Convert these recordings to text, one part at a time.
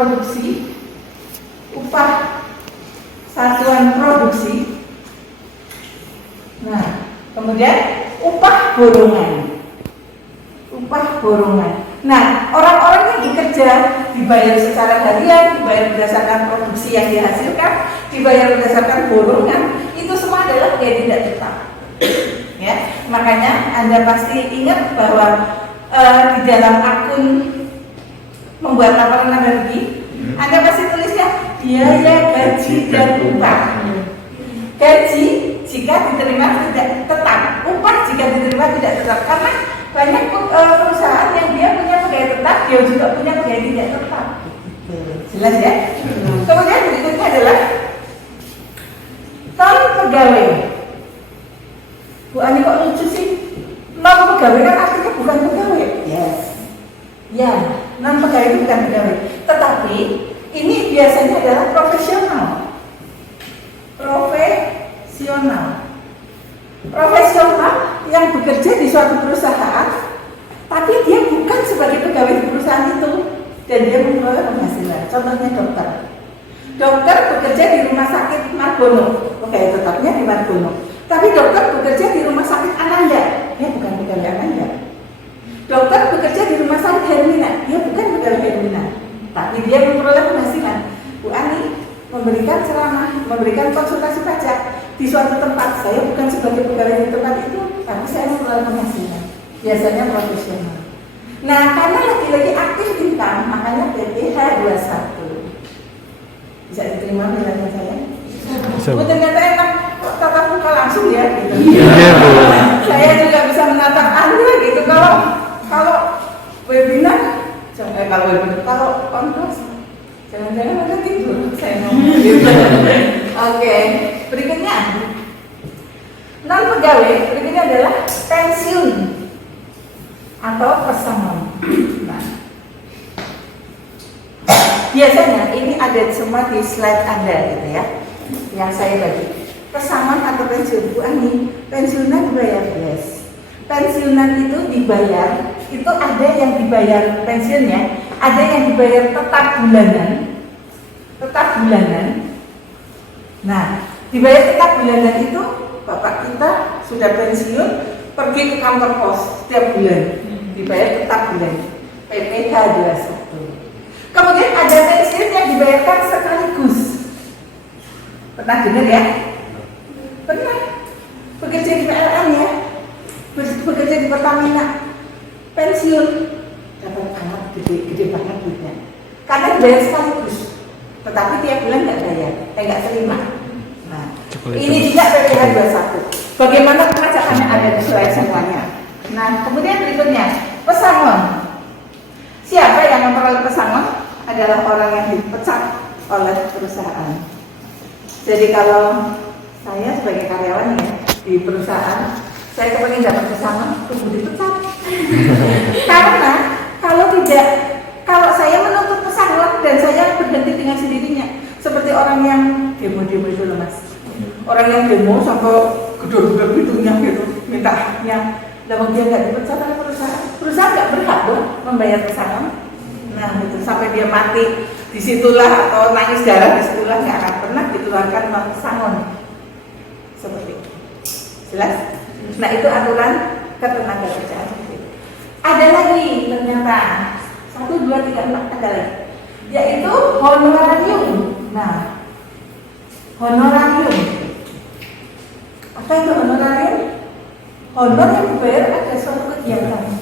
produksi, upah satuan produksi. Nah, kemudian upah borongan. Upah borongan. Nah, orang-orang yang bekerja dibayar secara harian, dibayar berdasarkan produksi yang dihasilkan, dibayar berdasarkan borongan, itu semua adalah biaya tidak tetap. Ya, makanya Anda pasti ingat bahwa di dalam akun membuat laporan energi, Anda pasti tulisnya biaya gaji dan upah. Gaji jika diterima tidak tetap, upah jika diterima tidak tetap. Karena banyak perusahaan yang dia punya pegawai tetap, dia juga punya pegawai tidak tetap. Jelas ya? Kemudian berikutnya adalah non pegawai. Bu Ani kok lucu sih? Non pegawai kan artinya bukan pegawai. Yes. Ya, non pegawai itu bukan pegawai. Tetapi ini biasanya adalah profesional. Profesional yang bekerja di suatu perusahaan, tapi dia bukan sebagai pegawai di perusahaan itu dan dia memperoleh penghasilan. Contohnya dokter. Dokter bekerja di rumah sakit Margono, pegawai tetapnya di Margono. Tapi dokter bekerja di rumah sakit Ananda, dia bukan pegawai Ananda. Dokter bekerja di rumah sakit Hermina, dia bukan pegawai Hermina, tapi dia memperoleh penghasilan. Bu Ani memberikan ceramah, memberikan konsultasi pajak di suatu tempat. Saya bukan sebagai pegawai di tempat itu, tapi saya memperoleh penghasilan. Biasanya profesional. Nah, karena lagi-lagi aktif income, makanya PPh 21. Bisa diterima nilainya saya? Bu, ternyata enak tatap muka langsung ya gitu. Saya juga bisa menatap Anda gitu. Kalau webinar, kalau on-class, jangan-jangan Anda tidur. Saya ngomong gitu. Oke, berikutnya non pegawai. Berikutnya adalah pensiun atau pesangon. Nah, biasanya ini ada semua di slide Anda gitu ya, yang saya bagi. Pesangon atau pensiun, Bu Ani, pensiunan dibayar? Yes. Pensiunan itu dibayar, itu ada yang dibayar pensiunnya, ada yang dibayar tetap bulanan. Nah, dibayar tetap bulanan itu bapak kita sudah pensiun, pergi ke kantor pos setiap bulan, dibayar tetap bulan, PPh 21. Kemudian ada pensiun yang dibayarkan sekaligus. Pernah dengar ya? Pernah. Bekerja di PLN ya, bekerja di Pertamina, pensiun dapat amat gede banget duitnya. Karena dibayar sekaligus, tetapi tiap bulan nggak terima. Nah, ini juga PPh 21. Bagaimana pengajakannya ada di slide semuanya. Nah, kemudian berikutnya pesangon. Siapa yang memperoleh pesangon? Adalah orang yang dipecat oleh perusahaan. Jadi kalau saya sebagai karyawan ya di perusahaan, saya kepengen dapat pesangon, tunggu dipecat. Karena kalau saya menuntut pesangon dan saya berhenti dengan sendirinya, seperti orang yang demo itu loh Mas. Orang yang demo sampai gedor-gedor pintunya gitu, minta haknya. Lalu dia nggak dipecat oleh perusahaan nggak berhak dong membayar pesangon. Nah, gitu sampai dia mati disitulah atau nangis darah disitulah nggak akan pernah dikeluarkan uang pesangon. Seperti itu. Jelas? Nah, itu aturan ketenagakerjaan. Ada lagi ternyata 1, 2, 3, 4 ada lagi, yaitu honorarium. Nah, honorarium. Apa itu honorarium? Honor yang dibayar ada suatu kegiatan,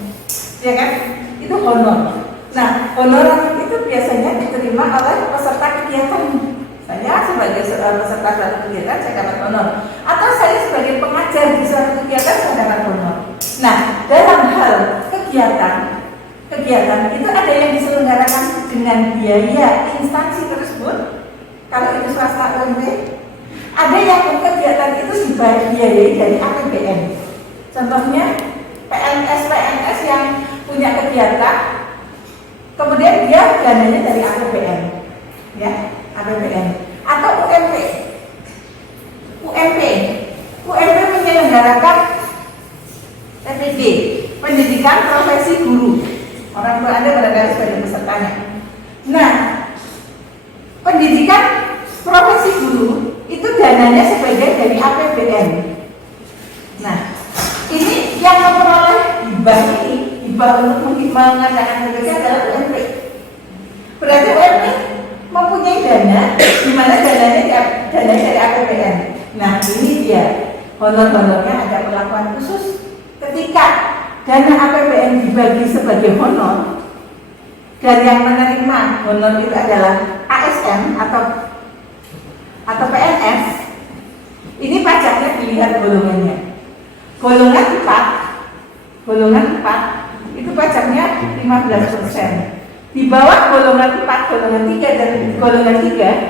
ya kan? Itu honor. Nah, honorarium itu biasanya diterima oleh peserta kegiatan. Saya sebagai peserta suatu kegiatan saya dapat honor, atau saya sebagai pengajar di suatu kegiatan saya dapat honor. Nah, dalam hal kegiatan itu ada yang diselenggarakan dengan biaya instansi tersebut. Kalau itu swasta UMB, ada yang kegiatan itu dibiayai dari APBN. Contohnya PNS yang punya kegiatan, kemudian dia dananya dari APBN, ya APBN atau UMP. UMP menyelenggarakan PPG, pendidikan profesi guru. Orang tua Anda barangkali sebagai pesertanya. Nah, APBN. Nah, ini yang memperoleh hibah ini, hibah untuk mengadakan kerja adalah UMP. Berarti UMP mempunyai dana, di mana dananya dari APBN. Nah, ini dia honor-honornya ada perlakuan khusus. Ketika dana APBN dibagi sebagai honor, dan yang menerima honor itu adalah ASN atau PNS, ini pajaknya dilihat golongannya. Golongan 4 itu pajaknya 15%. Di bawah golongan 4, golongan 3 dan golongan 3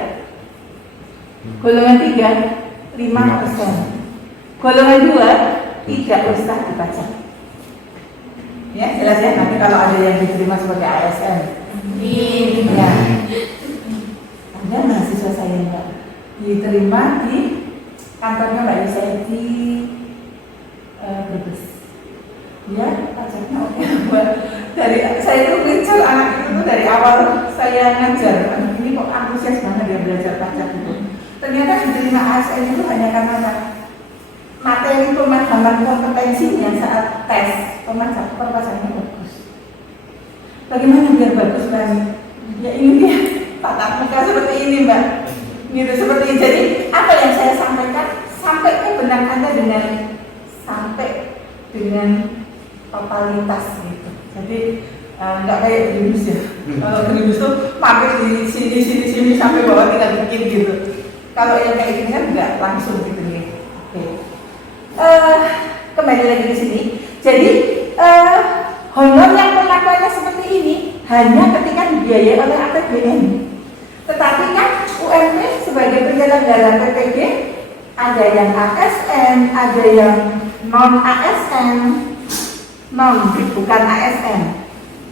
5%. Golongan 2 tidak usah dipajak. Ya, jelas ya, nanti kalau ada yang diterima sebagai ASN. Ya. Ada mahasiswa saya Mbak diterima di kantornya Mbak Yusai di Brebes. Ya, pajaknya oke. Dari saya itu muncul anak itu dari awal saya ngajar. Anak ini kok antusias banget dia belajar pajak itu. Ternyata diterima ASN itu hanya karena materi pemahaman kompetensinya saat tes perpajakannya bagus. Bagaimana biar bagus Mbak? Ya ini dia tatap muka seperti ini Mbak. Gitu seperti ini. Jadi apa yang saya sampaikan sampai ke benak Anda dengan totalitas gitu. Jadi nggak kayak gerimis ya. Kalau gerimis tuh mampir di sini sampai bawah tinggal bikin gitu. Kalau yang kayak gini kan nggak langsung gitu nih. Oke. Kembali lagi di sini. Jadi honor yang perlakuannya seperti ini hanya ketika dibiayai oleh APBN. Tetapi kan UMP sebagai penyelenggara PPG ada yang ASN, ada yang non ASN, bukan ASN.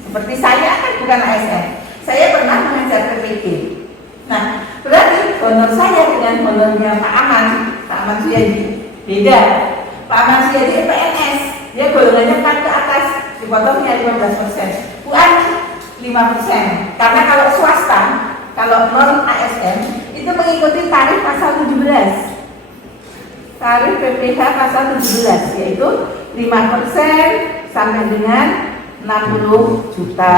Seperti saya kan bukan ASN. Saya pernah mengajar PPG. Nah, berarti honor saya dengan honornya Pak Aman Suyadi beda. Pak Aman Suyadi PNS, dia golongannya 4 ke atas, dipotongnya 15%. Bu Ani 5%. Karena kalau swasta, kalau non ASN itu mengikuti tarif pasal 17. Tarif PPh pasal 17 yaitu 5% sampai dengan 60 juta.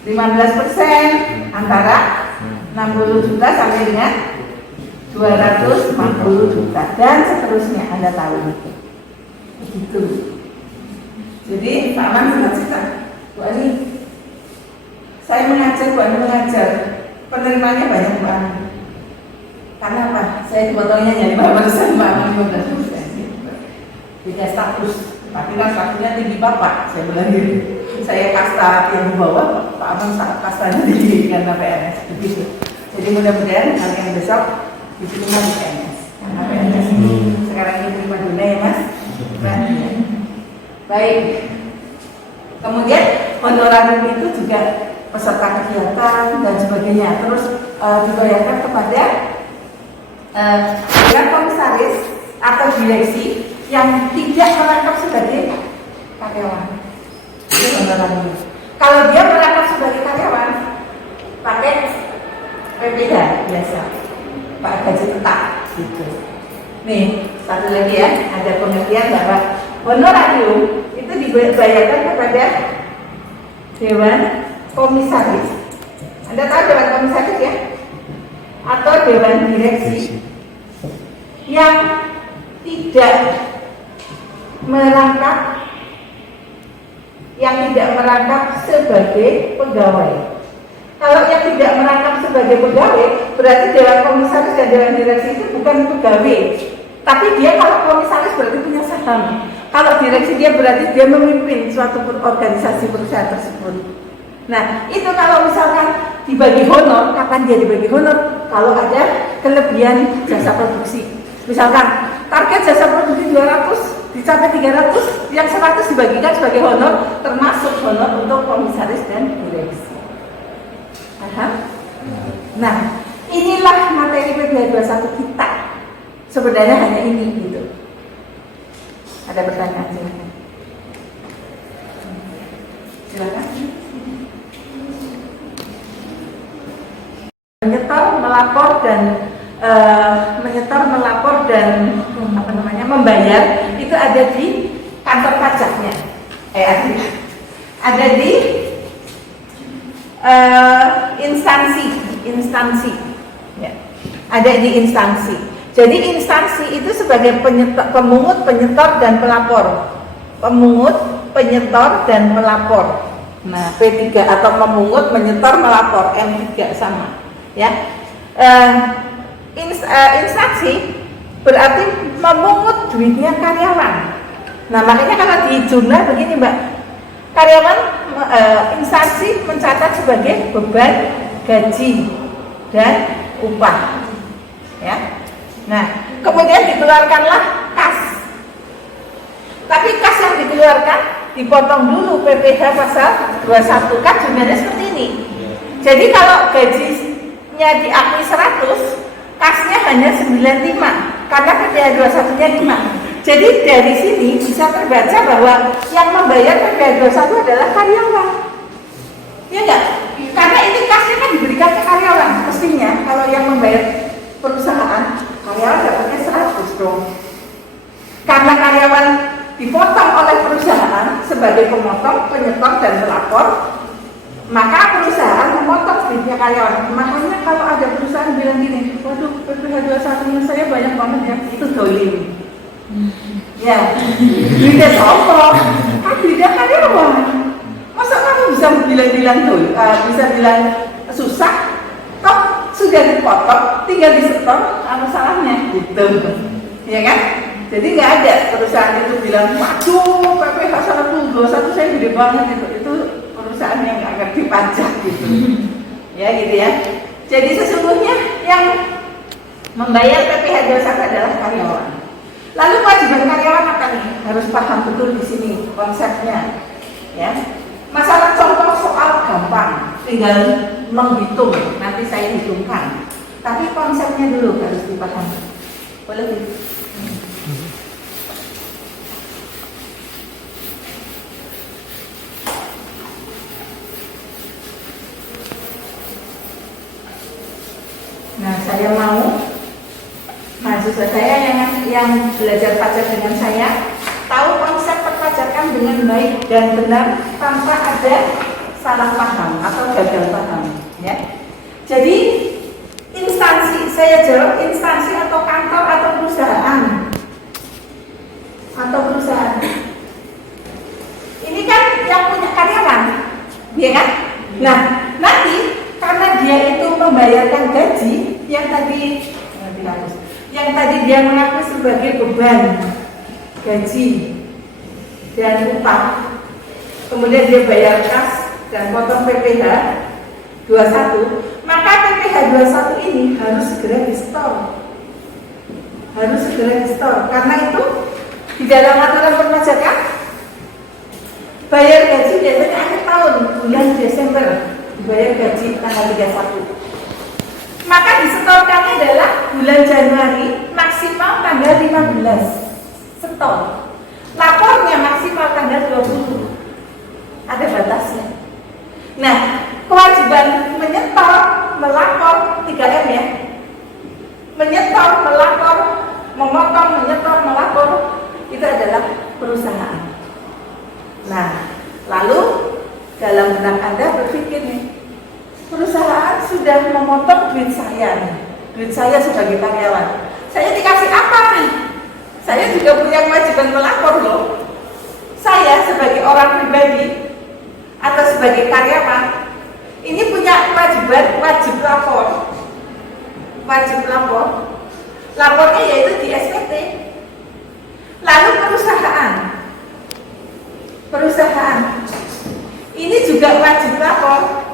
15% antara 60 juta sampai dengan 250 juta dan seterusnya. Anda tahu itu. Begitu. Jadi Pak Aman sangat cerita, Bu Ani, saya mengajar, Bu Ani mengajar, penerimanya banyak Bu Ani. Karena apa? Saya dipotongnya hanya 5%, Pak Aman 15%. Beda status, tapi kan statusnya tinggi Bapak, saya bilang gitu. Saya kasta yang bawah, Pak Aman kastanya tinggi karena PNS begitu. Jadi mudah-mudahan hari yang besok diterima di PNS. Karena PNS sekarang ini terima dunia ya Mas. Baik. Kemudian honorarium itu juga peserta kegiatan dan sebagainya. Terus dibayarkan kepada komisaris atau direksi yang tidak merangkap sebagai karyawan. Itu honorarium. Kalau dia merangkap sebagai karyawan, pakai PPh biasa, Pak gaji tetap gitu. Nih, satu lagi ya, ada pengertian bahwa honorarium itu dibayarkan kepada Dewan Komisaris. Anda tahu Dewan Komisaris ya? Atau Dewan Direksi yang tidak merangkap sebagai pegawai. Kalau yang tidak merangkap sebagai pegawai, berarti Dewan Komisaris dan Dewan Direksi itu bukan pegawai. Tapi dia kalau komisaris berarti punya saham. Kalau direksi dia berarti dia memimpin suatu organisasi perusahaan tersebut. Nah, itu kalau misalkan dibagi honor, kapan dia dibagi honor? Kalau ada kelebihan jasa produksi. Misalkan target jasa produksi 200, dicapai 300, yang 100 dibagikan sebagai honor, termasuk honor untuk komisaris dan direksi. Paham? Nah, inilah materi PBH 21 kita. Sebenarnya hanya ini gitu. Ada pertanyaan silakan. Silakan. Menyetor, melapor dan membayar itu ada di kantor pajaknya. Ada di instansi. Ya. Ada di instansi. Jadi instansi itu sebagai pemungut, penyetor, dan pelapor. Pemungut, penyetor, dan pelapor. Nah, P3 atau memungut, menyetor, melapor, M3 sama. Ya, instansi berarti memungut duitnya karyawan. Nah, makanya kalau di jurnal begini, Mbak, karyawan instansi mencatat sebagai beban gaji dan upah. Ya, nah, kemudian dikeluarkanlah kas. Tapi kas yang dikeluarkan dipotong dulu PPh pasal 21, kan jumlahnya seperti ini. Jadi kalau gajinya diakui 100, kasnya hanya 95 karena PPh 21-nya 5. Jadi dari sini bisa terbaca bahwa yang membayar PPh 21 adalah karyawan. Ya enggak? Karena ini kasnya kan diberikan ke karyawan. Mestinya kalau yang membayar perusahaan, karyawan dapatnya 100 dong. Karena karyawan dipotong oleh perusahaan sebagai pemotong, penyetor, dan pelapor, maka perusahaan memotong duitnya karyawan. Makanya kalau ada perusahaan bilang gini, waduh PPh 21-nya saya banyak banget ya, itu dolim. Ya, duitnya sombong, kan duitnya karyawan. Masa kamu bisa bilang bisa bilang susah? Toh sudah dipotong, tinggal disetor, apa salahnya? Gitu, ya kan? Jadi nggak ada perusahaan itu bilang, waduh PPh 21 saya gede banget itu perusahaan yang nggak ngerti pajak gitu. Ya gitu ya. Jadi sesungguhnya yang membayar PPh 21 adalah karyawan. Lalu kewajiban karyawan apa nih? Harus paham betul di sini konsepnya. Ya. Masalah contoh soal gampang, tinggal menghitung, nanti saya hitungkan. Tapi konsepnya dulu harus dipahami. Boleh? Nah, saya mau mahasiswa saya yang belajar pajak dengan saya tahu konsep perpajakan dengan baik dan benar tanpa ada salah paham atau gagal paham. Ya. Jadi instansi, saya jawab instansi atau kantor atau perusahaan. Ini kan yang punya karyawan, ya kan? Nah, nanti karena dia itu membayarkan gaji yang tadi dia mengaku sebagai beban gaji dan upah, kemudian dia bayar kas dan potong PPh 21, maka PPh 21 ini harus segera di-store. Karena itu di dalam aturan perpajakan bayar gaji biasanya akhir tahun, bulan Desember dibayar gaji tanggal 31. Maka disetorkannya adalah bulan Januari maksimal tanggal 15 setor. Lapornya maksimal tanggal 20. Ada batasnya. Nah, kewajiban menyetor, melapor 3M ya. Menyetor, melapor, memotong, menyetor, melapor itu adalah perusahaan. Nah, lalu dalam benak Anda berpikir nih, perusahaan sudah memotong duit saya sebagai karyawan. Saya dikasih apa? Saya juga punya kewajiban melapor loh. Saya sebagai orang pribadi atau sebagai karyawan ini punya kewajiban wajib lapor. Lapornya yaitu di SPT. Lalu perusahaan ini juga wajib lapor.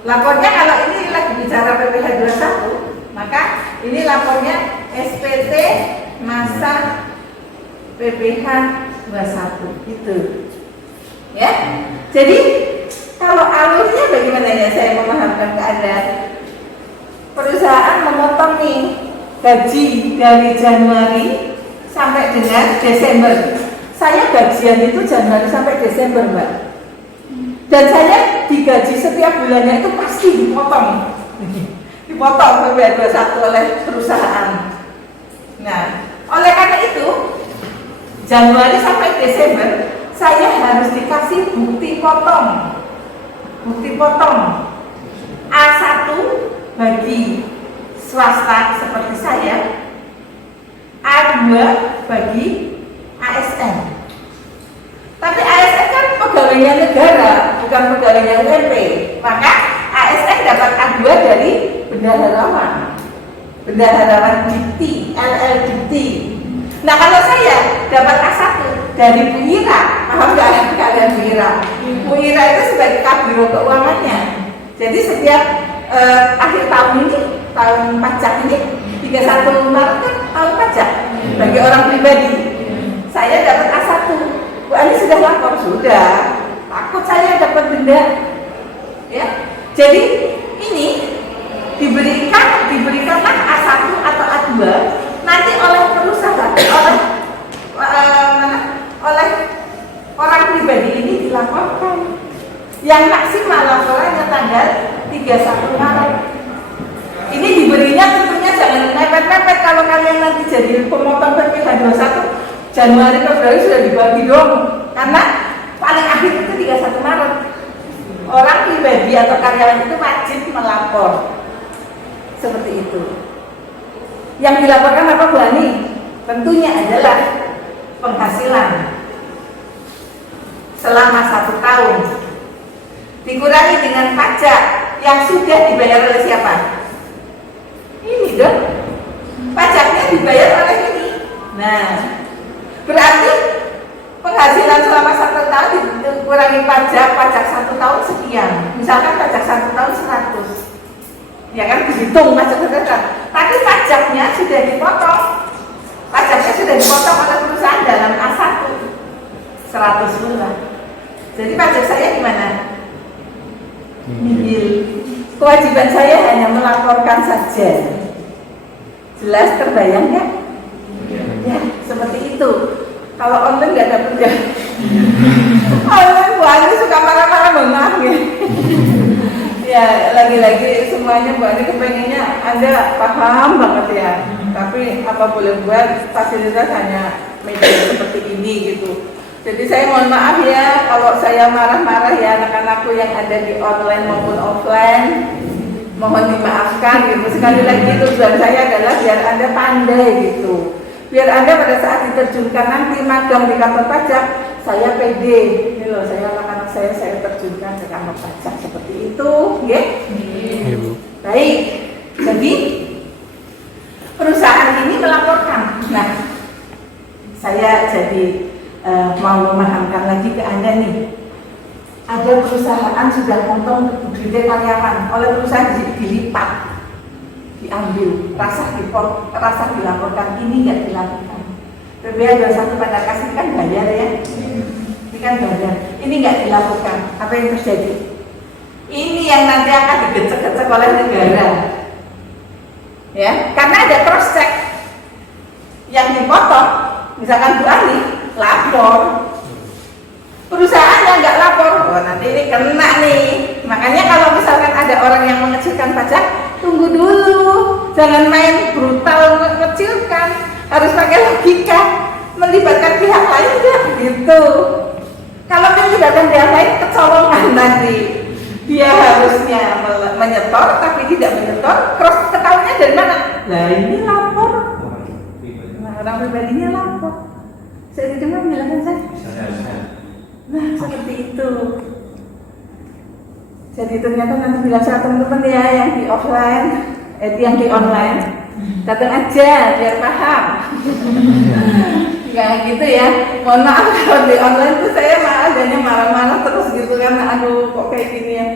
Lapornya kalau ini lagi bicara PPh 21, maka ini lapornya SPT masa PPh 21 itu. Ya. Jadi kalau alurnya bagaimana ya saya memahamkan keadaan. Perusahaan memotong nih gaji dari Januari sampai dengan Desember. Saya gajian itu Januari sampai Desember, Mbak. Dan saya digaji setiap bulannya itu pasti dipotong dipotong PPh 21 oleh perusahaan. Nah, oleh karena itu Januari sampai Desember saya harus dikasih bukti potong. Bukti potong A1 bagi swasta seperti saya, A2 bagi ASN. Tapi ASN kan pegawainya negara, bukan pegawainya UMP. Maka ASN dapat A2 dari bendaharawan. Bendaharawan Dikti, LLDT. Nah, kalau saya dapat A1 dari Bu Ira, paham nggak kalian Bu Ira? Bu Ira itu sebagai kabiro keuangannya. Jadi setiap akhir tahun ini, tahun pajak ini, 31 Maret kan tahun pajak bagi orang pribadi. Saya dapat A1. Bu Ani sudah lapor? Sudah. Takut saya dapat denda. Ya. Jadi ini diberikanlah A1 atau A2 nanti oleh perusahaan, oleh orang pribadi ini dilaporkan. Yang maksimal laporannya tanggal 31 Maret. Ini diberinya tentunya jangan mepet-mepet. Kalau kalian nanti jadi pemotong PPh 21 Januari Februari sudah dibagi dong. Karena paling akhir itu 31 Maret. Orang pribadi atau karyawan itu wajib melapor. Seperti itu. Yang dilaporkan apa Bu Ani? Tentunya adalah penghasilan selama 1 tahun dikurangi dengan pajak yang sudah dibayar oleh siapa? Ini dong. Pajaknya dibayar oleh ini. Nah, berarti penghasilan selama 1 tahun dikurangi pajak 1 tahun sekian. Misalkan pajak 1 tahun 100. Ya kan dihitung pajak-pajakan. Tapi pajaknya sudah dipotong. Pajaknya sudah dipotong oleh perusahaan dalam A1 100 bulan. Jadi pajak saya gimana? Nihil. Kewajiban saya hanya melaporkan saja. Jelas terbayang ya? Ya, seperti itu. Kalau online nggak dapat ya. Online Bu Ani suka marah-marah banget ya. Ya, lagi-lagi semuanya Bu Ani kepengennya Anda paham banget ya. Tapi apa boleh buat, fasilitas hanya media seperti ini gitu. Jadi saya mohon maaf ya kalau saya marah-marah ya anak-anakku yang ada di online maupun offline. Mohon dimaafkan gitu. Sekali lagi tujuan saya adalah biar Anda pandai gitu. Biar Anda pada saat diterjunkan nanti magang di kantor pajak, saya pede. Ini loh, saya anak-anak saya terjunkan ke kantor pajak seperti itu, ya? Baik. Jadi perusahaan ini melaporkan. Nah, saya jadi mau memahamkan lagi ke Anda nih. Ada perusahaan sudah potong duitnya karyawan, oleh perusahaan dilipat, diambil, rasa dilaporkan, ini nggak dilakukan. PPh 21 pada kasih kan bayar ya, ini kan bayar, ini nggak dilakukan. Apa yang terjadi? Ini yang nanti akan digecek-gecek oleh negara, ya, karena ada cross check yang dipotong, misalkan Bu Ani lapor, perusahaan yang nggak lapor, oh nanti ini kena nih. Makanya kalau misalkan ada orang yang mengecilkan pajak, tunggu dulu, jangan main brutal mengecilkan, harus pakai logika, melibatkan pihak lain nggak gitu. Kalau melibatkan pihak lain kecolongan nanti, dia harusnya menyetor tapi tidak menyetor, cross ketahuannya dari mana? Nah ini lapor, nah orang pribadinya lapor. Saya dengar bilang saya. Nah seperti itu. Jadi ternyata nanti bilang sama teman-teman ya yang di offline, yang di online, datang aja biar paham. Nggak gitu ya. Mohon maaf kalau di online tuh saya adanya marah-marah terus gitu karena aduh kok kayak gini ya.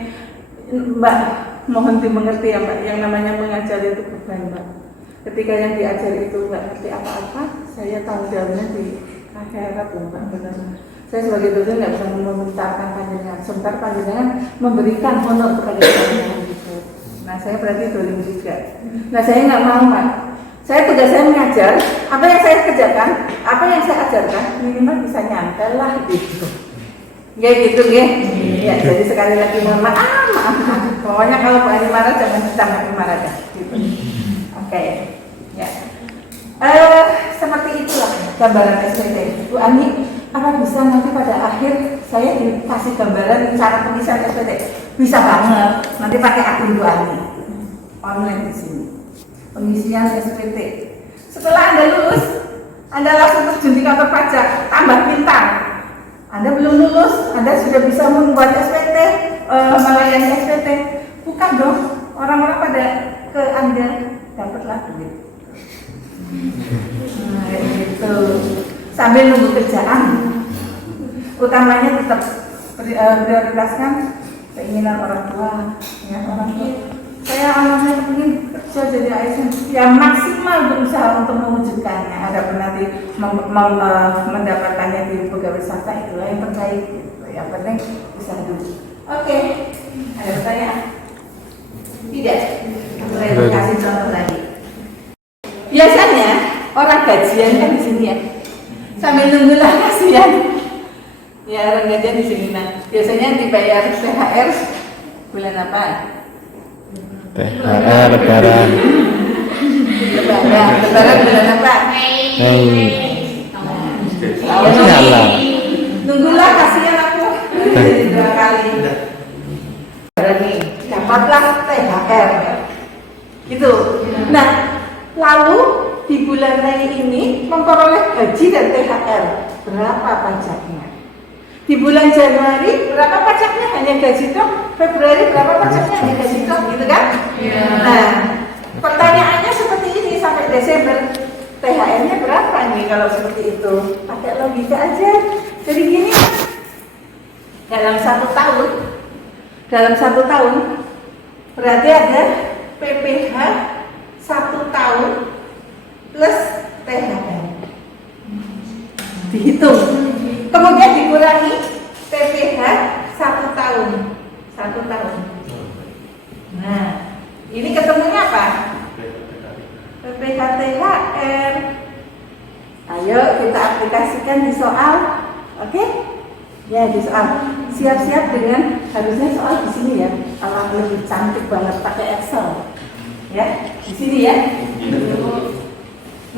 Mbak, mohon dimengerti ya Mbak, yang namanya mengajar itu beban Mbak. Ketika yang diajari itu nggak ngerti apa-apa, saya tanggung jawabnya di akhirat loh Mbak, benar. Saya sebagai dosen nggak bisa memintakan panjenengan, sebentar panjenengan memberikan honor kepada panjenengan gitu. Nah saya berarti dolim juga. Nah saya nggak mau Mbak. Saya tugas saya mengajar, apa yang saya kerjakan, apa yang saya ajarkan minimal bisa nyantel lah gitu. Ya gitu ya. Ya jadi sekali lagi mohon maaf Pokoknya kalau Bu Ani marah jangan ditanggapi marah dah. Gitu. Oke. Ya. Seperti itulah gambaran SPT. Bu Ani, apa bisa nanti pada akhir saya dikasih gambaran cara pengisian SPT? Bisa banget. Nanti pakai akun Bu Ani. Online di sini. Pengisian SPT. Setelah Anda lulus, Anda langsung terjun di kantor pajak, tambah pintar. Anda belum lulus, Anda sudah bisa membuat SPT, melayani SPT. Bukan dong, orang-orang pada ke Anda, dapatlah duit. Nah, gitu. Sambil nunggu kerjaan. Utamanya tetap prioritaskan keinginan orang tua. Ya, orang tua. Saya anaknya ingin kerja jadi ASN, ya maksimal berusaha untuk mewujudkannya. Ada nanti mendapatkannya di pegawai swasta itulah yang terbaik. Gitu. Yang penting usaha dulu. Oke, ada pertanyaan? Tidak. Saya kasih contoh lagi. Biasanya orang gajian kan di sini ya, sambil nunggulah kasihan. Ya orang gajian di sini. Nah, biasanya dibayar THR bulan apa? THR lebaran. Lebaran bulan apa? Salah. Nunggulah kasihan aku. Jadi 2 kali. Berarti dapatlah THR. Gitu. Nah, lalu di bulan Mei ini memperoleh gaji dan THR. Berapa pajaknya? Di bulan Januari berapa pajaknya? Hanya gaji toh. Februari berapa pajaknya? Hanya gaji toh, gitu kan? Yeah. Nah, pertanyaannya seperti ini sampai Desember. THR-nya berapa nih kalau seperti itu? Pakai logika aja. Jadi gini, dalam 1 tahun berarti ada PPh 1 tahun plus THR. Dihitung. Kemudian dikurangi PPh 1 tahun. Nah, ini ketemunya apa? PPh THR. Ayo kita aplikasikan di soal. Oke? Ya, di soal. Siap-siap dengan harusnya soal di sini ya. Kalau lebih cantik banget pakai Excel. Ya, di sini ya.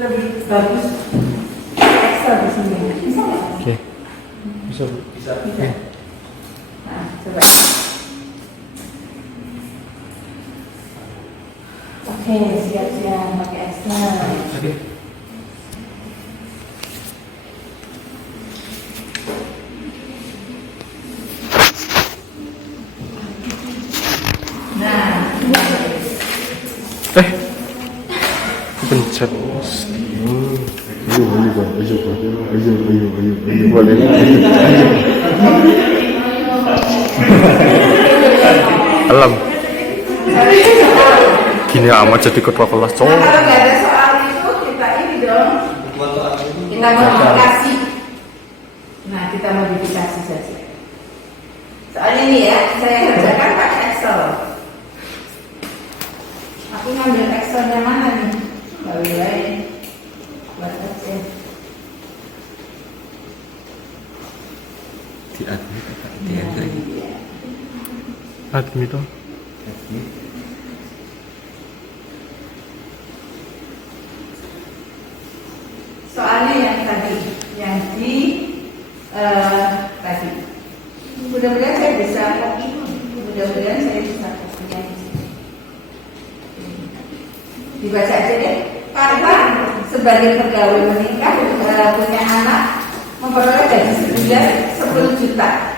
Lebih bagus Excel di sini. Bisa nggak? Oke. Bisa. Nah, coba. Oke, siap-siap pakai Excel. Nah, pencet. Alam. Gini amat jadi ketua kelas cowok. Nah, kalau nggak ada soal itu kita ini dong. Kita modifikasi. Nah, kita modifikasi saja. Soal ini ya, saya kerjakan pakai Excel. Aku ngambil Excelnya mana nih? Boleh. Buat aja. Di admin apa di entry? Admin itu. Soalnya yang tadi, yang di tadi. Mudah-mudahan saya bisa copy-nya. Dibaca aja deh. Karena sebagai pegawai menikah punya anak memperoleh gaji sebulan 10 juta.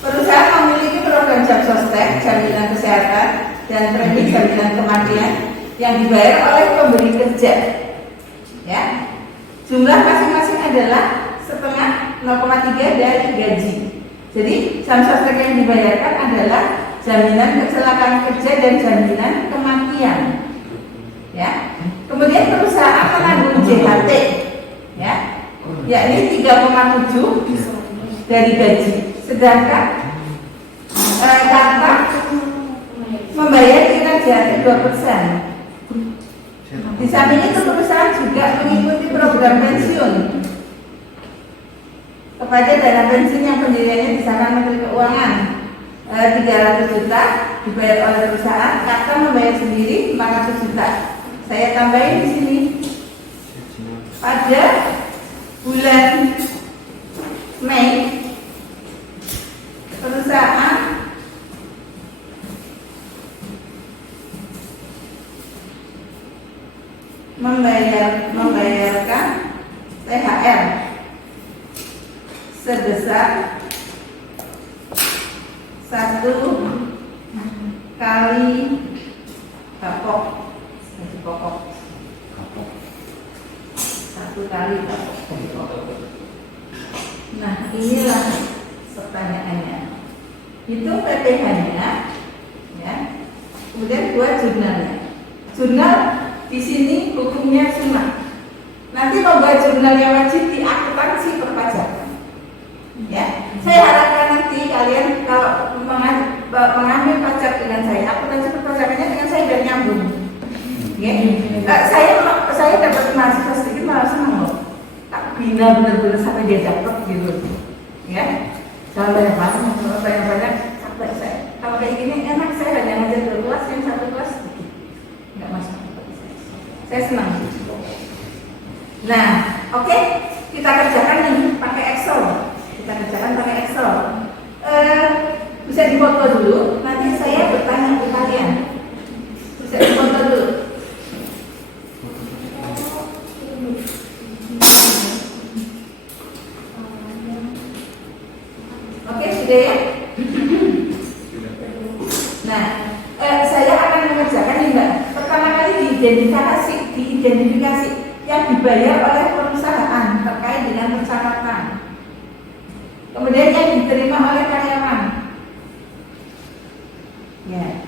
Perusahaan memiliki program jam sostek, jaminan kesehatan, dan premi jaminan kematian yang dibayar oleh pemberi kerja. Ya, jumlah masing-masing adalah setengah 0,3 dari gaji. Jadi jam sostek yang dibayarkan adalah jaminan kecelakaan kerja dan jaminan kematian. Ya, kemudian perusahaan menanggung JHT, ya, yakni 3,7 dari gaji. Sedangkan kantor membayar kita JHT 2%. Di samping itu perusahaan juga mengikuti program pensiun kepada dana pensiun yang pendiriannya disahkan Menteri Keuangan. 300 juta dibayar oleh perusahaan, kakak membayar sendiri 400 juta. Saya tambahin di sini. Pada bulan Mei, perusahaan membayarkan THR sebesar 1 kali gaji pokok. 1 kali gaji pokok. Nah, inilah pertanyaannya. Itu PPh-nya, ya. Kemudian buat jurnalnya. Jurnal di sini hukumnya sunnah. Nanti membuat jurnalnya wajib di akuntansi perpajakan. Ya, saya harapkan nanti kalian kalau mengambil pajak dengan saya, akuntansi perpajakannya dengan saya biar nyambung. Ya, saya dapat mahasiswa sedikit malah senang loh. Tak bina benar-benar sampai dia dapat gitu. Ya, kalau banyak sampai saya. Kalau kayak gini enak, saya hanya ngajar 2 kelas, yang 1 kelas sedikit, nggak masalah. Saya senang. Nah, oke, kita kerjakan nih pakai Excel. Bisa difoto dulu. Nanti saya bertanya ke kalian. Bisa difoto dulu. Oke, sudah ya. Nah, saya akan mengerjakan ini, Mbak. Pertama kali diidentifikasi yang dibayar oleh perusahaan terkait dengan pencatatan. Kemudian yang diterima oleh karyawan. Ya.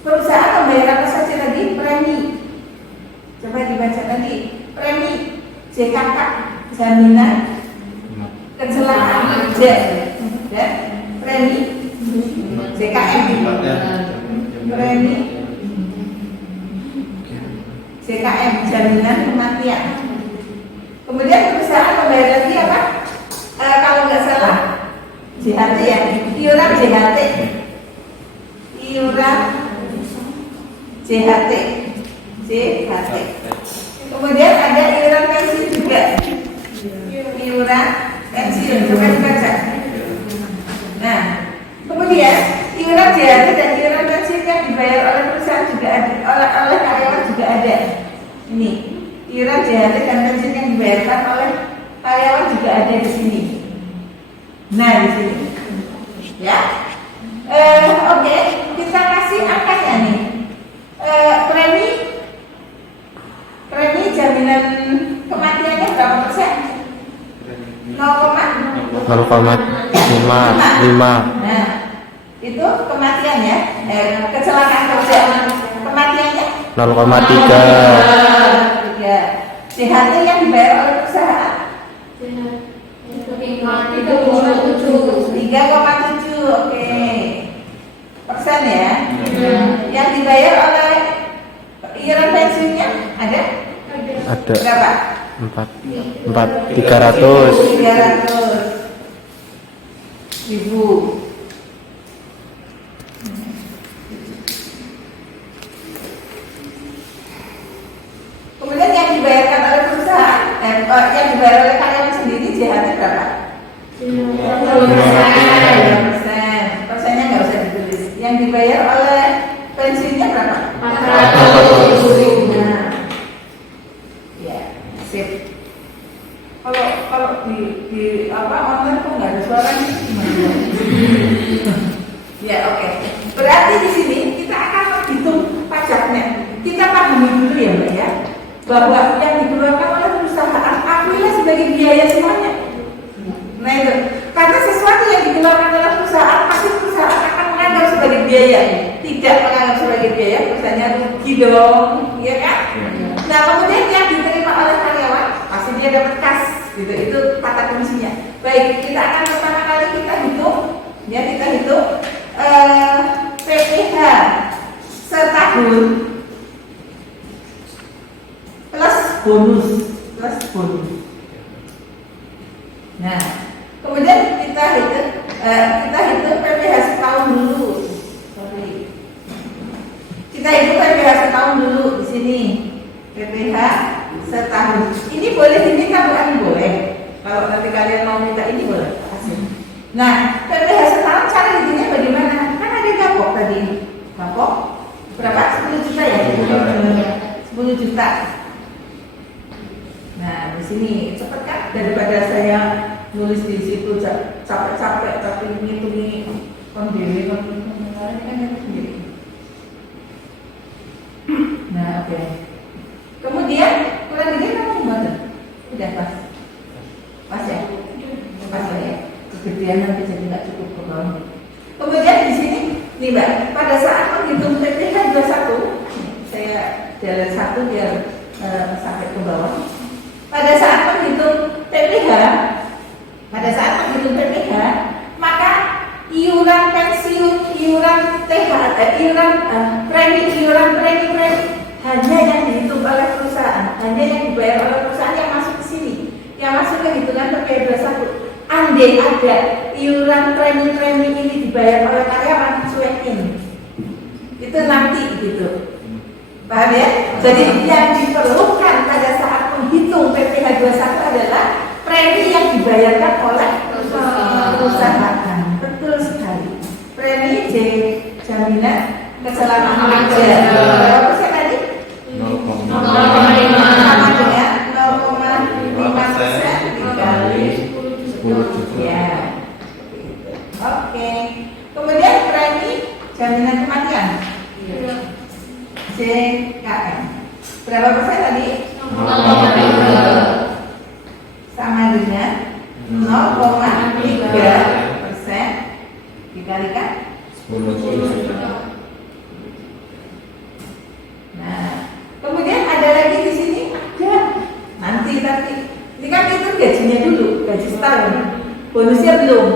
Perusahaan membayar apa saja tadi? Premi. Coba dibaca tadi. Premi JKK, jaminan kecelakaan kerja. Dan premi JKM. Premi JKM, jaminan kematian. Kemudian perusahaan membayar lagi apa? Kalau nggak salah JHT ya, iuran JHT. Kemudian ada iuran pensiun juga. Iuran pensiun, coba dibaca. Nah, kemudian iuran JHT dan iuran pensiun yang dibayar oleh perusahaan juga ada, oleh karyawan juga ada. Ini iuran JHT dan pensiun yang dibayarkan oleh karyawan juga ada di sini. Nah, di sini. Ya. Oke, kita kasih angkanya nih. Premi jaminan kematiannya berapa persen? 0,55. Nah, itu kematian ya. Kecelakaan kerja. Kematiannya 0,3. JHT yang dibayar oleh perusahaan 3,7. Oke. Persen ya. Yang dibayar oleh iuran pensiunnya ada? Ada. Berapa? 300 ribu. Kemudian yang dibayarkan oleh perusahaan, yang dibayar oleh karyawan sendiri JHT berapa? 5%. Persennya nggak usah ditulis. Yang dibayar oleh pensiunnya berapa? 400. Nah, ya, sip. Kalau di online kok nggak ada suaranya? Ya, oke. Berarti di sini kita akan menghitung pajaknya. Kita pahami dulu ya, Mbak ya, bahwa yang dikeluarkan oleh perusahaan akuilah sebagai biaya semuanya. Nah itu, karena sesuatu yang dikeluarkan oleh perusahaan pasti perusahaan akan menganggap sebagai biaya, tidak menganggap sebagai biaya, perusahaannya rugi dong, ya kan? Nah kemudian yang diterima oleh karyawan pasti dia dapat kas, gitu. Itu kata komisinya. Baik, kita akan pertama kali kita hitung PPh setahun plus bonus. Nah, kemudian kita hitung PPh setahun sini PPh setahun. Ini boleh diminta bukan boleh. Kalau nanti kalian mau minta ini boleh kasih. Nah, PPh setahun cara hitungnya bagaimana? Kan ada gapok tadi. Gapok berapa? 10 juta ya? 10 juta. Nah, di sini cepat kan daripada saya nulis di situ capek-capek tapi ngitungi kondisi kan sendiri. Nah, oke. Kemudian kurang ini kamu gimana? Udah pas. Pas ya? Pas ya. Kegedean nanti jadi nggak cukup ke bawah. Kemudian di sini nih Mbak, pada saat menghitung PPh 21, saya jalan satu biar sampai ke bawah. Pada saat menghitung PPh, maka iuran pensiun, iuran THR, iuran premi hanya yang dihitung oleh perusahaan, hanya yang dibayar oleh perusahaan yang masuk ke sini, yang masuk ke hitungan PPh 21. Andai ada iuran premi ini dibayar oleh karyawan, cuekin. Itu nanti gitu. Paham ya? Jadi yang diperlukan pada saat menghitung PPh 21 adalah premi yang dibayarkan oleh perusahaan. Betul sekali. Premi jaminan kecelakaan kerja. Berapa persen tadi? 0,5. Sama dengan 0,5% dikali 10 juta. Ya. Oke. Kemudian premi jaminan kematian. JKM. Berapa persen tadi? 0,3. Sama dengan 0,3% dikalikan 10 juta. Nah, kemudian ada lagi di sini ada nanti. Ini kan itu gajinya dulu, gaji setahun. Bonusnya belum.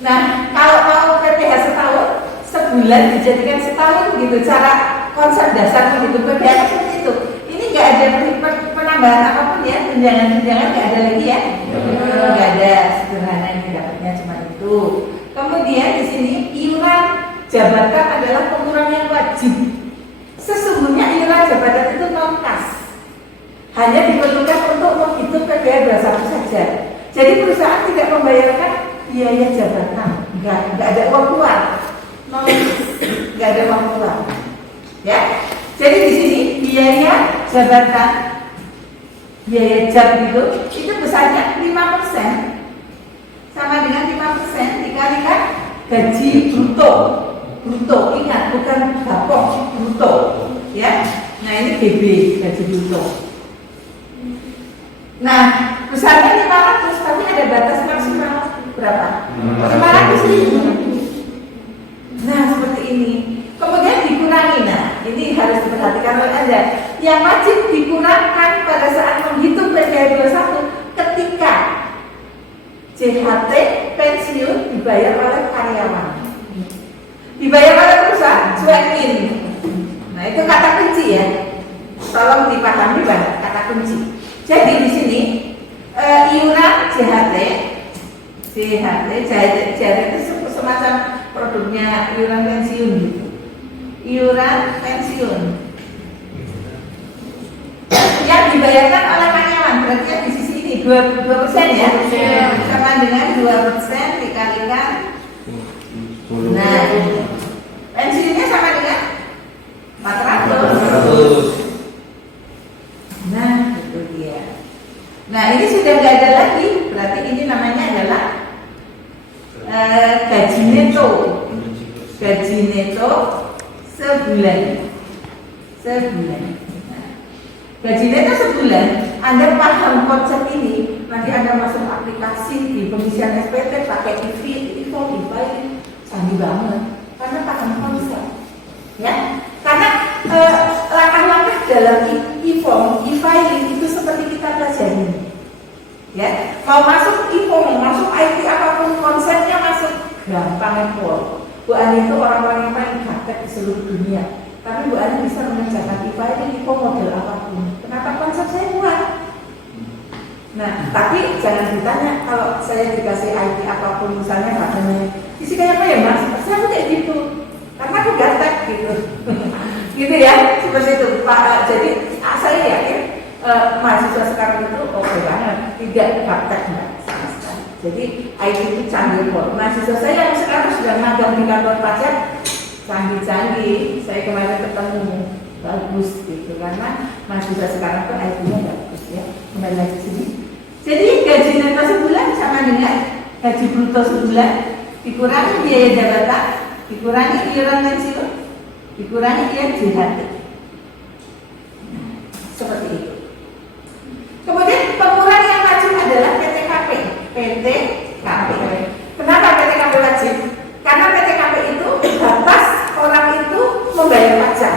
Nah, kalau mau PPh setahun, sebulan dijadikan setahun gitu. Cara konsep dasar begitu PPh seperti itu. Ini nggak ada penambahan apapun ya, tunjangan-tunjangan nggak ada lagi ya. Nggak ada, sederhana ini dapatnya cuma itu. Kemudian di sini iuran jabatan adalah pengurangan wajib. Sesungguhnya iuran jabatan itu non kas, hanya diperlukan untuk menghitung PPh 21 saja. Jadi perusahaan tidak membayarkan biaya jabatan, nggak ada uang keluar, nggak ada uang keluar. Ya, jadi di sini biaya jabatan, biaya jab itu besarnya 5%, sama dengan 5% dikalikan gaji bruto. Ingat bukan gapok, bruto. Ya, nah ini BB gaji bruto. Nah, besarnya 500, tapi ada batas maksimal berapa? 500.000. Nah, seperti ini. Kemudian dikurangi. Nah, ini harus diperhatikan oleh Anda. Yang wajib dikurangkan pada saat menghitung PPh 21 ketika JHT pensiun dibayar oleh karyawan. Dibayar oleh perusahaan, cuekin. Nah, itu kata kunci ya. Tolong dipahami Bang, kata kunci. Jadi di sini iuran JHT itu semacam produknya iuran pensiun gitu. Iuran pensiun yang dibayarkan oleh karyawan berarti di sisi ini 2% ya, sama dengan 2% dikalikan. Nah, pensiunnya sama dengan 400. Nah, itu dia. Nah, ini sudah nggak ada lagi, berarti ini namanya adalah gaji neto. Gaji neto sebulan. Nah, gaji neto sebulan. Anda paham konsep ini? Nanti Anda masuk aplikasi di pengisian SPT pakai e-form, canggih banget. Karena paham konsep, ya. Karena langkah-langkah dalam e-form, e-filing itu seperti kita pelajari. Ya, mau masuk e-form, masuk IT apapun konsepnya masuk gampang pol. Bu Ani itu orang-orang yang paling gaptek di seluruh dunia. Tapi Bu Ani bisa mengerjakan e-filing e-form model apapun. Kenapa konsep saya kuat? Nah, tapi jangan ditanya kalau saya dikasih IT apapun misalnya katanya isi kayak apa ya Mas? Saya kayak gitu. Karena aku gaptek gitu. Gitu ya. seperti itu Pak. Jadi saya yakin mahasiswa sekarang itu oke banget, tidak gaptek Mbak sama sekali. Jadi IT itu canggih kok. Mahasiswa saya yang sekarang sudah magang di kantor pajak canggih-canggih. Saya kemarin ketemu bagus gitu karena mahasiswa sekarang tuh IT-nya bagus ya. Kembali lagi sini. Jadi gaji neto sebulan sama dengan gaji bruto sebulan, dikurangi biaya jabatan, dikurangi iuran pensiun, dikurangi iuran JHT. Seperti itu. Kemudian pengurangan yang wajib adalah PTKP. PTKP. Kenapa PTKP wajib? Karena PTKP itu batas orang itu membayar pajak.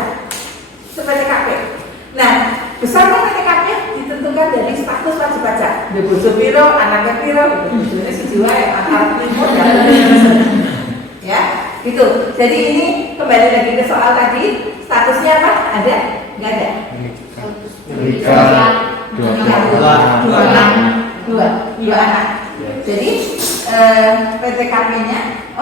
PTKP. Nah, besarnya PTKP ditentukan dari status wajib pajak. Di bojo piro, anaknya piro, bojone siji wae, anak limo ya, gitu. Jadi ini kembali lagi ke soal tadi, statusnya apa? Ada? Enggak ada. Dua anak. Jadi PTKP-nya,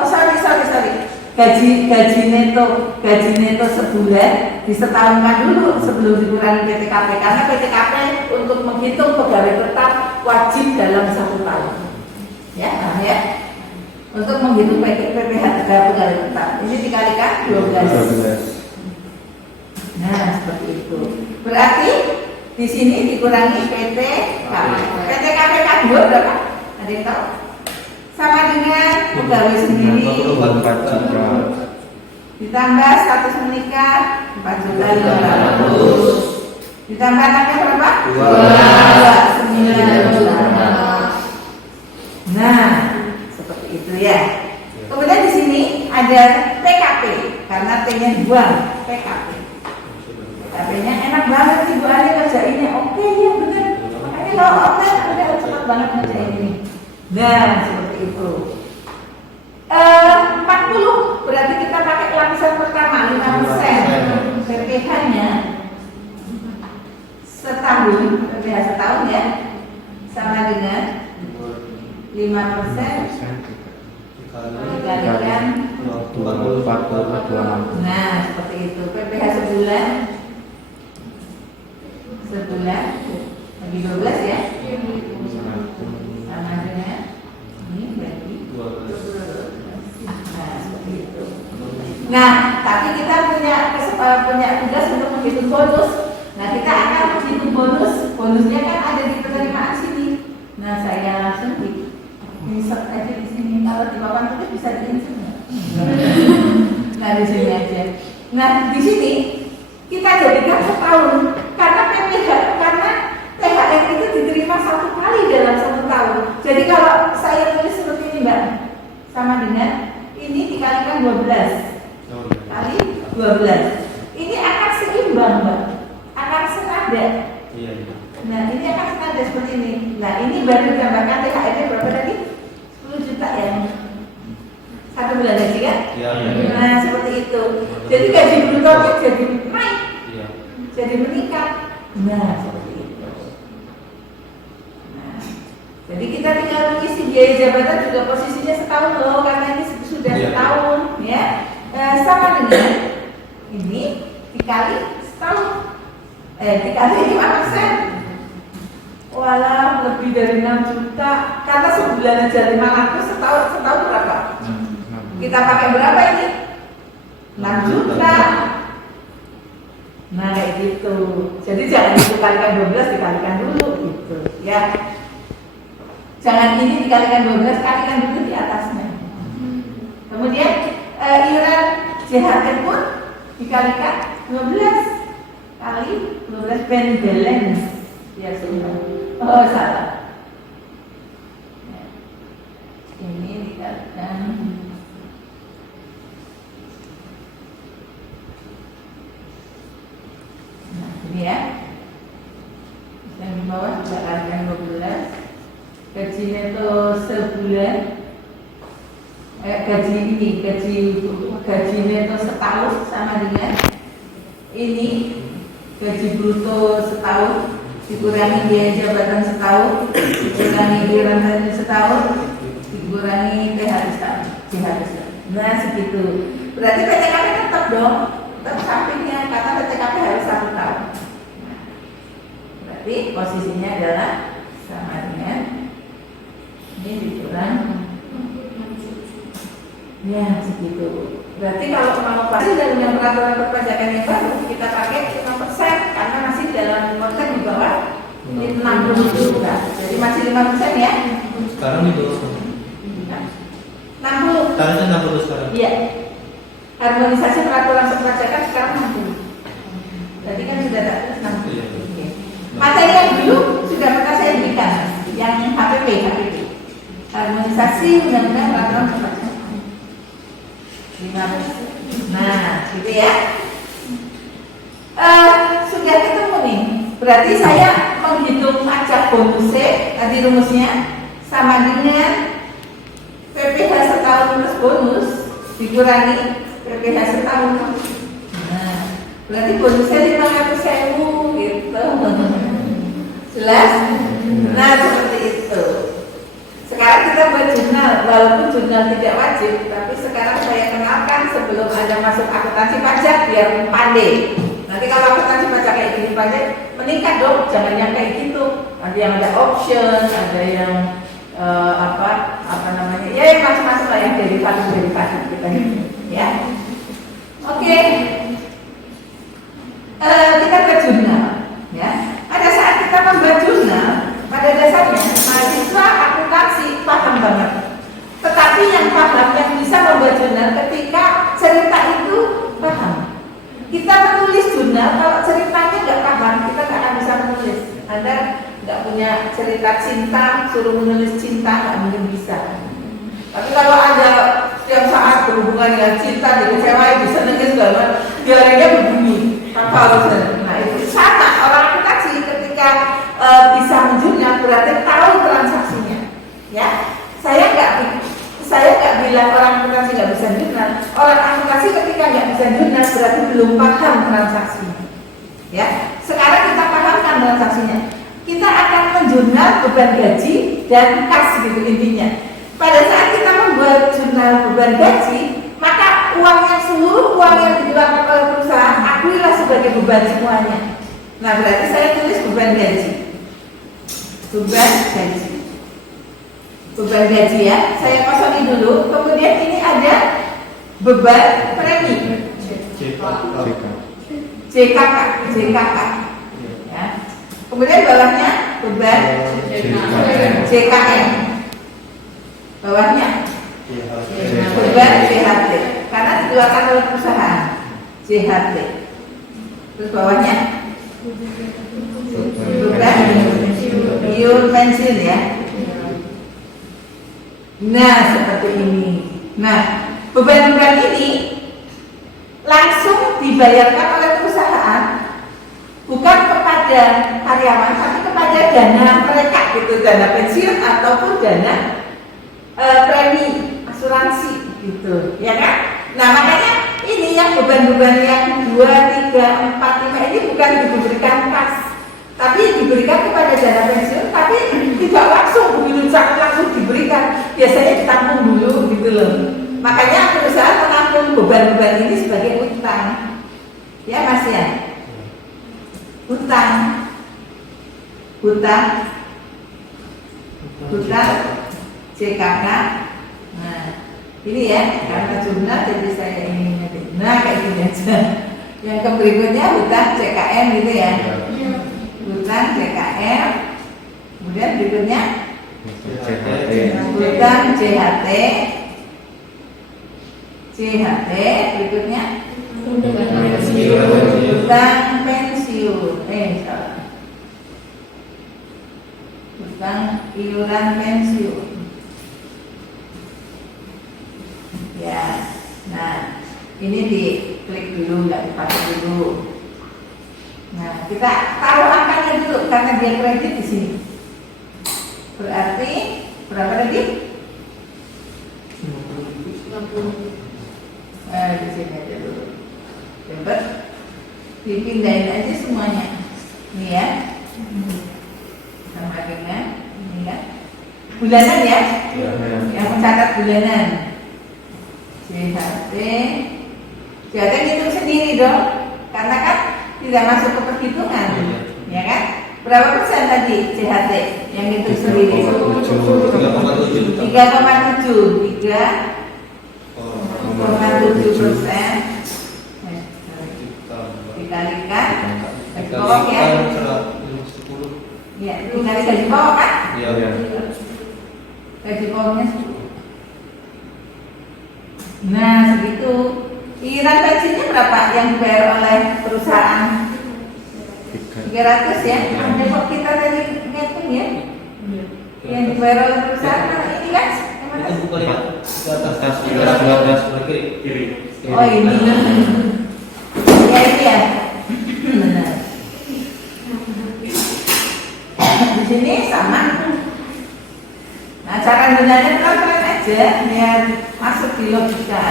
sorry. Gaji neto sebulan disetahunkan dulu sebelum dikurangi PTKP karena PTKP untuk menghitung pegawai tetap wajib dalam 1 tahun. Ya. Untuk menghitung PPh pegawai tetap ini dikalikan 12. Nah, seperti itu. Berarti di sini dikurangi PTKP. PTKP kabur berapa? Ada yang tahu? Sama dengan pegawai sendiri ditambah status menikah 4.500.000 ditambah anaknya berapa? 2. Nah, seperti itu ya. Kemudian di sini ada TKP karena T-nya 2, TKP. TKP-nya enak banget sih Bu Ali ngerjainnya. Oke ya benar. Makanya kalau online udah cepat banget ngerjain ini. Nah, seperti itu. 40 berarti kita pakai lapisan pertama 5%. PPh-nya setahun, PPh setahun ya, sama dengan 5% dikalikan 40. Nah, seperti itu. PPh sebulan bagi 12 ya. Sama dengan ini bagi 12. Nah, seperti itu. Nah, tapi kita punya tugas untuk menghitung bonus. Nah, kita akan menghitung bonusnya kan ada di penerimaan sini. Nah, saya langsung insert aja di sini. Kalau di papan tulis bisa di insert nggak? Nah, di sini aja. Nah, di sini kita jadikan setahun karena THR itu diterima 1 kali dalam 1 tahun. Jadi kalau saya tulis seperti ini Mbak, sama dengan ini dikalikan 12 kali 12. Ini akan seimbang Mbak, akan senada. Nah ini akan senada seperti ini. Nah ini baru ditambahkan THR-nya berapa tadi? 10 juta ya. 1 bulan gaji kan? Nah seperti itu. Jadi gaji bruto jadi naik, jadi meningkat. Nah seperti itu. Jadi kita tinggal mengisi biaya jabatan juga posisinya setahun loh karena ini sudah setahun ya. Sama dengan ini dikali setahun, dikali 5%. Walah lebih dari 6 juta karena sebulan aja 500, setahun berapa? Kita pakai berapa ini? 6 juta. Nah kayak gitu. Jadi jangan dikalikan 12 dikalikan dulu gitu ya. Jangan ini dikalikan 12, kalikan dulu di atasnya. Kemudian iuran JHT pun dikalikan 12 kali 12 balance. Ya sudah. Oh salah. Ini dikalikan. Nah ini ya. Yang di bawah kita kalikan 12. Gaji neto sebulan, gaji neto setahun sama dengan ini gaji bruto setahun dikurangi biaya jabatan setahun dikurangi iuran pensiun setahun dikurangi THR setahun. Nah segitu. Berarti PTKP tetap dong, tetap sampingnya karena PTKP harus Berarti posisinya adalah sama dengan ini dikurang ya segitu. Berarti kalau mau pasti dengan peraturan perpajakan yang baru kita pakai 5% karena masih dalam konteks di bawah 60 itu bukan. Jadi masih 5% ya. Sekarang itu 60. tarifnya 60 sekarang. Iya. Harmonisasi peraturan perpajakan sekarang 60. Berarti kan sudah tak terus 60. Iya. Oke. Materi yang dulu sudah pernah saya berikan, yang HPP. Harmonisasi undang-undang peraturan perpajakan. 5%. Nah, gitu ya. Sudah ketemu nih. Berarti saya menghitung pajak bonusnya tadi rumusnya sama dengan PPh setahun plus bonus dikurangi PPh setahun. Nah, berarti bonusnya 500.000 gitu. Jelas? Nah, seperti itu. Sekarang kita buat jurnal, walaupun jurnal tidak wajib, tapi sekarang saya kenalkan sebelum Anda masuk akuntansi pajak biar pandai. Nanti kalau akuntansi pajak kayak gini pandai, meningkat dong, jangan yang kayak gitu. Ada yang ada option, ada yang apa namanya, ya yang macam-macam lah yang derivatif kita ya. Oke. Kita buat jurnal ya. Pada saat kita membuat jurnal, pada dasarnya mahasiswa akuntansi paham banget. Tetapi yang paham, yang bisa membuat jurnal ketika cerita itu paham. Kita menulis jurnal, kalau ceritanya nggak paham, kita nggak akan bisa menulis. Anda nggak punya cerita cinta, suruh menulis cinta nggak mungkin bisa. Tapi kalau Anda setiap saat berhubungan dengan cinta, dikecewain, disenengin segala, diarinya berbunyi. Nah itu sama orang akuntansi ketika bisa menjurnal berarti tahu transaksinya. Ya, saya nggak bilang orang akuntansi nggak bisa jurnal. Orang akuntansi ketika nggak bisa jurnal berarti belum paham transaksinya. Ya, sekarang kita pahamkan transaksinya. Kita akan menjurnal beban gaji dan kas gitu intinya. Pada saat kita membuat jurnal beban gaji, maka seluruh uang yang dikeluarkan oleh perusahaan akuilah sebagai beban semuanya. Nah berarti saya tulis beban gaji. Beban gaji ya, saya kosongin dulu. Kemudian ini ada beban premi JKK ya. Kemudian bawahnya beban JKM, bawahnya beban JHT karena dikeluarkan oleh perusahaan JHT. Terus bawahnya beban iur pensiun ya. Nah seperti ini. Nah beban-beban ini langsung dibayarkan oleh perusahaan, bukan kepada karyawan tapi kepada dana mereka gitu, dana pensiun ataupun dana premi asuransi gitu ya kan. Nah makanya ini yang beban-beban yang 2, 3, 4, 5 ini bukan diberikan kas, tapi diberikan kepada dana pensiun, tapi tidak langsung begitu langsung diberikan, biasanya ditampung dulu gitu loh. Makanya perusahaan menampung beban-beban ini sebagai utang ya Mas ya. Utang JKK. Nah ini ya, karena jurnal jadi saya ini. Nah kayak gini aja. Yang berikutnya hutang CKM gitu ya. Hutang CKM. Kemudian berikutnya hutang JHT. Berikutnya hutang pensiun. Hutang iuran pensiun. Ya, nah ini diklik dulu, nggak dipakai dulu. Nah kita taruh angkanya dulu karena dia kredit di sini. Berarti berapa tadi? 50. Di sini aja dulu. Coba dipindahin aja semuanya. Ini ya, sama dengan ini ya. Bulanan ya, yang mencatat bulanan. JHT hitung sendiri dong, karena kan tidak masuk ke perhitungan, ya kan? Berapa persen tadi CHT yang itu sendiri? 3,7 3,7%. Dikalikan gaji pokok ya? Ya, dikali gaji pokok kan? Iya. Gaji pokoknya 10. Nah, segitu. Iuran pensiunnya berapa yang dibayar oleh perusahaan? 300 ya? Ada kok kita tadi ngitung ya? Yang dibayar oleh perusahaan ini kan? Yang mana? Itu bukan ya? Ke atas 12 kiri. Oh ini. Ya ini ya. Benar. Di sini sama. Nah, cara benarnya pelan-pelan aja biar masuk di logika.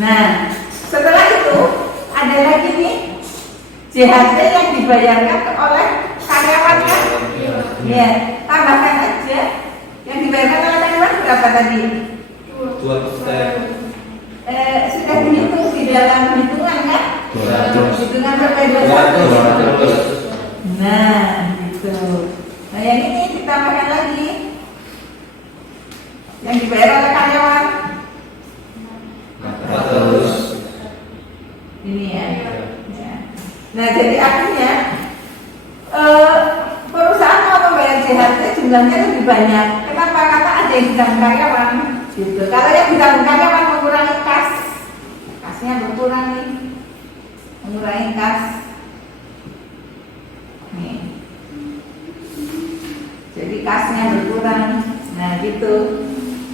Nah, setelah itu ada lagi nih JHT yang dibayarkan oleh karyawan kan? Ya, tambahkan aja yang dibayarkan oleh karyawan berapa tadi? 2%. Sudah dihitung di dalam hitungan kan? 200. Hitungan perbedaan. 200. Nah, gitu. Nah, yang ini ditambahkan lagi yang dibayar oleh karyawan. 400. Ini ya. Ya. Nah, jadi artinya perusahaan mau membayar JHT jumlahnya lebih banyak. Kenapa? Karena ada yang ditanggung karyawan. Gitu. Kalau yang ditanggung karyawan mengurangi kasnya berkurang nih, mengurangi kas. Nih. Jadi kasnya berkurang. Nah, gitu.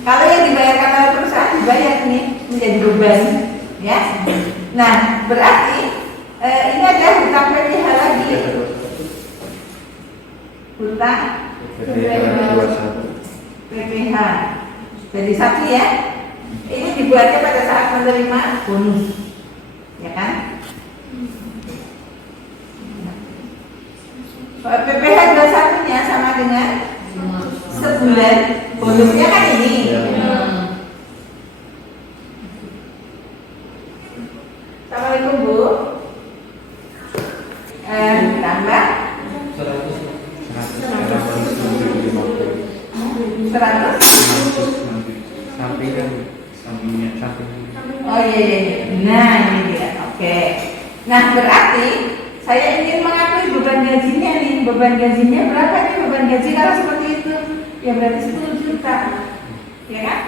Kalau yang dibayarkan oleh perusahaan dibayar nih menjadi beban, ya. Nah, berarti ini ada hutang PPH lagi. Hutang PPH. Jadi satu ya. Ini dibuatnya pada saat menerima bonus, ya kan? PPH 21-nya sama dengan sebulan bonusnya kan ini. Assalamualaikum Bu. Tambah 100. Oh iya. Nah ini dia. Oke. Nah berarti saya ingin mengakui beban gajinya nih. Beban gajinya berapa nih beban gaji kalau seperti itu? Ya berarti 10 juta. Ya kan?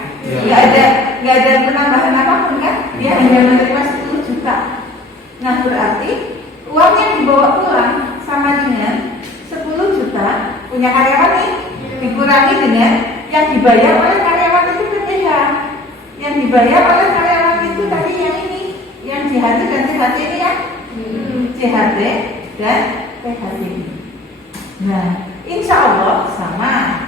Nggak ada penambahan apapun kan? Dia hanya menerima 10 juta. Nah berarti uang yang dibawa pulang sama dengan 10 juta punya karyawan nih dikurangi dengan yang dibayar oleh karyawan itu PPH. Yang dibayar oleh karyawan itu tadi yang ini, yang JHT dan THT ini kan? JHT dan THT. Nah, insya Allah sama.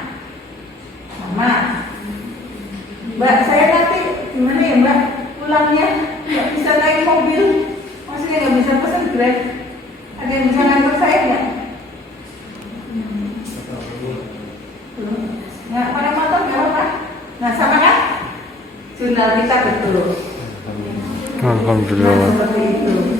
Mbak, saya nanti gimana ya Mbak? Pulangnya nggak bisa naik mobil, maksudnya nggak bisa pesan Grab. Ada yang bisa ngantar saya nggak? Nggak pakai motor nggak apa-apa. Nah, sama kan? Jurnal kita betul. Alhamdulillah. Nah, seperti itu.